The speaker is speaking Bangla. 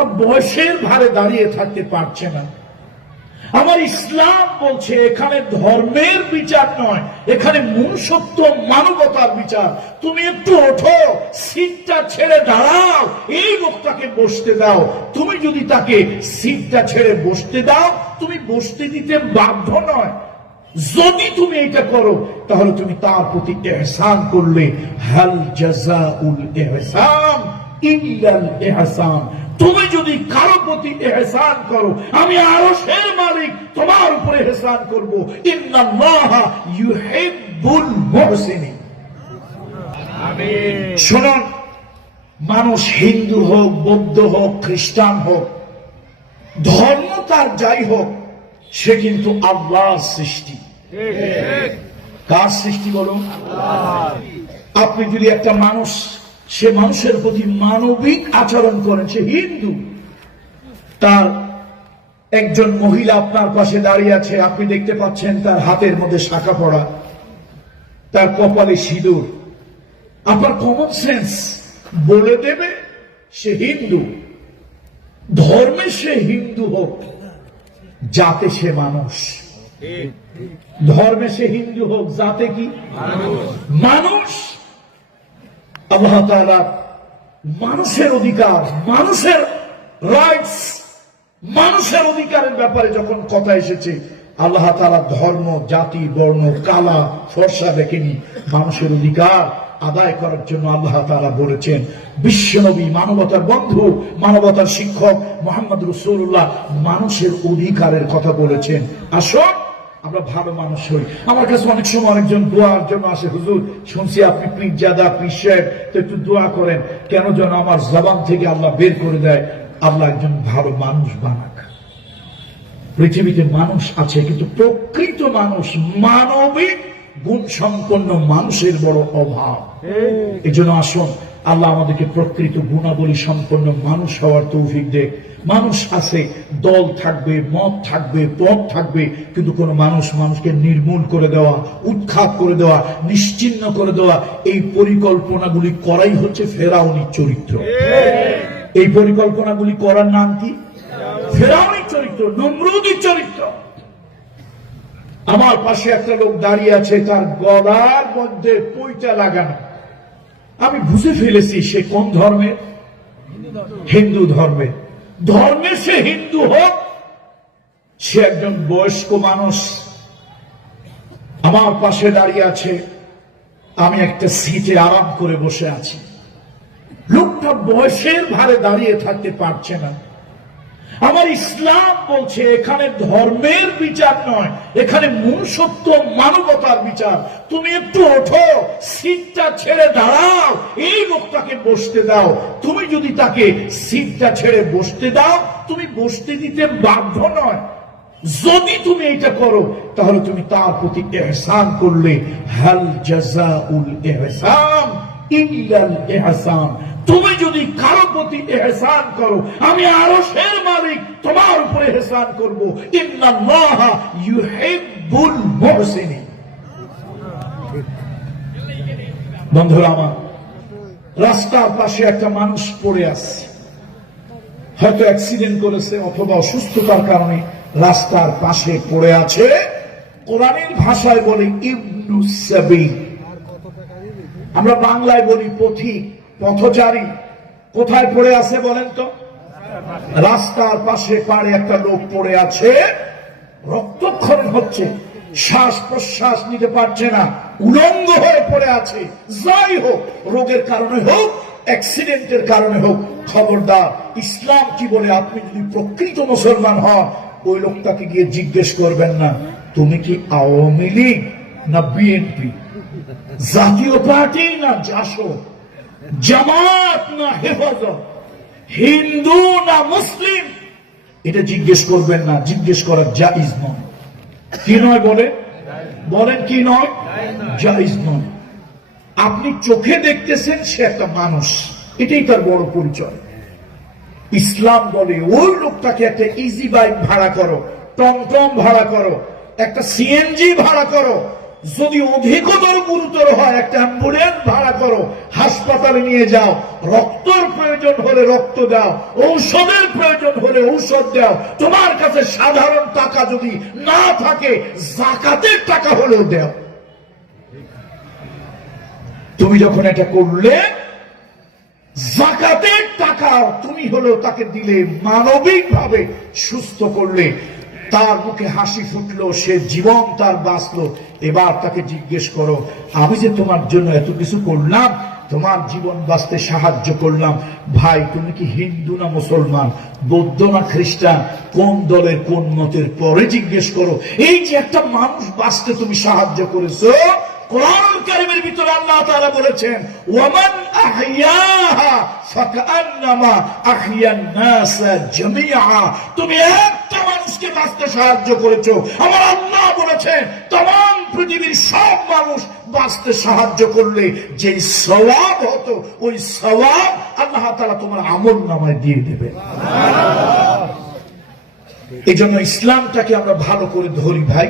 লোকটা বয়সের ভারে দাঁড়িয়ে থাকতে পারছে না। আমার ইসলাম বলছে, এখানে ধর্মের বিচার নয়, এখানে মনুষ্যত্ব, মানবতার বিচার। তুমি একটু ওঠো, সিটটা ছেড়ে দাঁড়াও, এই লোকটাকে বসতে দাও। তুমি যদি তাকে সিটটা ছেড়ে বসতে দাও, তুমি বসতে দিতে বাধ্য নয়। যদি তুমি এটা করো, তাহলে তুমি তার প্রতি এহসান করলে, হাল জাজা উল এহসান। তুমি যদি কারও প্রতি এহসান করো আমি আরও সের মালিক তোমার উপরে এহসান করব। ইন্নাল্লাহ ইউহিব্বুল মুহসিনিন। শুনুন মানুষ হিন্দু হোক বৌদ্ধ হোক খ্রিস্টান হোক ধর্ম তার যাই হোক সে কিন্তু আল্লাহর সৃষ্টি। কার সৃষ্টি বলুন? আপনি যদি একটা মানুষ সে মানুষের প্রতি মানবিক আচরণ করেন সে হিন্দু। তার একজন মহিলা আপনার পাশে দাঁড়িয়ে আছে, আপনি দেখতে পাচ্ছেন তার হাতের মধ্যে শাখা পড়া, তার কপালে সিঁদুর। আপনার কমন সেন্স বলে দেবে, সে হিন্দু। ধর্মে সে হিন্দু হোক যাতে সে মানুষ। ধর্মে সে হিন্দু হোক যাতে কি? মানুষ। আল্লাহ মানুষের অধিকার, মানুষের রাইটস মানুষের অধিকারের ব্যাপারে যখন কথা এসেছে, আল্লাহ তাআলা ধর্ম, জাতি, বর্ণ, কালা, ফর্সা দেখেনি। মানুষের অধিকার আদায় করার জন্য আল্লাহ তাআলা বলেছেন, বিশ্বনবী মানবতার বন্ধু, মানবতার শিক্ষক মোহাম্মদ রসুল্লাহ মানুষের অধিকারের কথা বলেছেন। আসুন আমরা ভালো মানুষ হই। আমার কাছে অনেক সময় অনেকজন দোয়ার জন্য আসে হুজুর শুনছি আপনি পীরজাদা পীর সাহেব তো একটু দোয়া করেন। কেন যেন আমার জবান থেকে আল্লাহ বের করে দেয়। আল্লাহ একজন ভালো মানুষ বানাক। পৃথিবীতে মানুষ আছে কিন্তু প্রকৃত মানুষ মানবিক গুণ সম্পন্ন মানুষের বড় অভাব। এই জন্য আসুন আল্লাহ আমাদেরকে প্রকৃত গুণাবলী সম্পন্ন মানুষ হওয়ার তৌফিক দেখ মানুষ আছে, দল থাকবে, মত থাকবে, পথ থাকবে, কিন্তু কোন মানুষ মানুষকে নির্মূল করে দেওয়া, উৎখাত করে দেওয়া, নিশ্চিন্ন করে দেওয়া, এই পরিকল্পনাগুলি করাই হচ্ছে ফেরাউনির চরিত্র। এই পরিকল্পনাগুলি করার নাম কি? ফেরাউনির চরিত্র, নমরুদির চরিত্র। আমার পাশে একটা লোক দাঁড়িয়ে আছে, তার গলার মধ্যে পইটা লাগানো। আমি বুঝে ফেলেছি সে কোন ধর্মের হিন্দু ধর্মে। ধর্মে সে হিন্দু হোক, সে একজন বয়স্ক মানুষ। আমার পাশে দাঁড়িয়ে আছে, আমি একটা সিটে আরাম করে বসে আছি। লোকটা বয়সের ভারে দাঁড়িয়ে থাকতে পারছে না। আমার ইসলাম বলছে, এখানে ধর্মের বিচার নয়, এখানে মনুষ্যত্ব, মানবতার বিচার। তুমি একটু ওঠো, সিটটা ছেড়ে দাঁড়াও, এই লোকটাকে বসতে দাও। তুমি যদি তাকে সিটটা ছেড়ে বসতে দাও, তুমি বসতে দিতে বাধ্য নয়। যদি তুমি এটা করো, তাহলে তুমি তার প্রতি এহসান করলে, হাল জাজা উল এহসান, ইল্লাল এহসান। তুমি যদি কারও প্রতি এহসান করো, আমি আরও সের মালিক, তোমার উপরে এহসান করব। বন্ধুরা আমার, রাস্তার পাশে একটা মানুষ পড়ে আছে। হয়তো অ্যাক্সিডেন্ট করেছে অথবা অসুস্থতার কারণে রাস্তার পাশে পড়ে আছে। কোরআনের ভাষায় বলে ইবনু আমরা বাংলায় বলি পথিক। পথচারী কোথায় পড়ে আছে বলেন তো? রাস্তার পাশে পাড়ে একটা লোক পড়ে আছে। রক্তক্ষরণ হচ্ছে। শ্বাস প্রশ্বাস নিতে পারছে না। উলঙ্গ হয়ে পড়ে আছে। যাই হোক, রোগের কারণে হোক, অ্যাক্সিডেন্টের কারণে হোক, খবরদার, ইসলাম কি বলে আপনি যদি প্রকৃত মুসলমান হন, ওই লোকটাকে গিয়ে জিজ্ঞেস করবেন না, তুমি কি আওয়ামী লীগ না বিএনপি? জাতীয় পার্টি না জাসদ? জামাত না হেফাজত, হিন্দু না মুসলিম, এটা জিজ্ঞেস করবেন না, জিজ্ঞেস করার জাইজ নয়। কি নয় বলে? বলেন কি নয়? জাইজ নয়। আপনি চোখে দেখতেছেন সে একটা মানুষ, এটাই তার বড় পরিচয়। ইসলাম বলে, ওই লোকটাকে একটা ইজি বাইক ভাড়া করো, টমটম ভাড়া করো, একটা সিএনজি ভাড়া করো যদি অধিকতর গুরুতর হয়, একটা অ্যাম্বুলেন্স ভাড়া করো, হাসপাতালে নিয়ে যাও। রক্তর প্রয়োজন হলে রক্ত দাও, ঔষধের প্রয়োজন হলে ঔষধ দাও। তোমার কাছে সাধারণ টাকা যদি না থাকে, জাকাতের টাকা হলেও দাও। তুমি যখন এটা করলে, জাকাতের টাকা তুমি হলো তাকে দিলে মানবিক ভাবে সুস্থ করলে। তার মুখে হাসি ফুটলো, সে জীবন তার বাঁচলো। এবার তাকে জিজ্ঞেস করো, আমি যে তোমার জন্য এত কিছু করলাম, তোমার জীবন বাঁচতে সাহায্য করলাম। ভাই, তুমি কি হিন্দু না মুসলমান? বৌদ্ধ না খ্রিস্টান? কোন দলের, কোন মতের? পরে জিজ্ঞেস করো। এই যে একটা মানুষ বাঁচতে তুমি সাহায্য করেছ কোরআন কারিমের ভিতরে আল্লাহ বলেছেন জামিআ। তুমি একটা মানুষকে বাঁচতে সাহায্য করেছ। আমার আল্লাহ তমাম পৃথিবীর সব মানুষ বাঁচতে সাহায্য করলে যে সওয়াব হতো, ওই সওয়াব আল্লাহ তাআলা তোমার আমল নামায় দিয়ে দেবে এই জন্য ইসলামটাকে আমরা ভালো করে ধরি ভাই।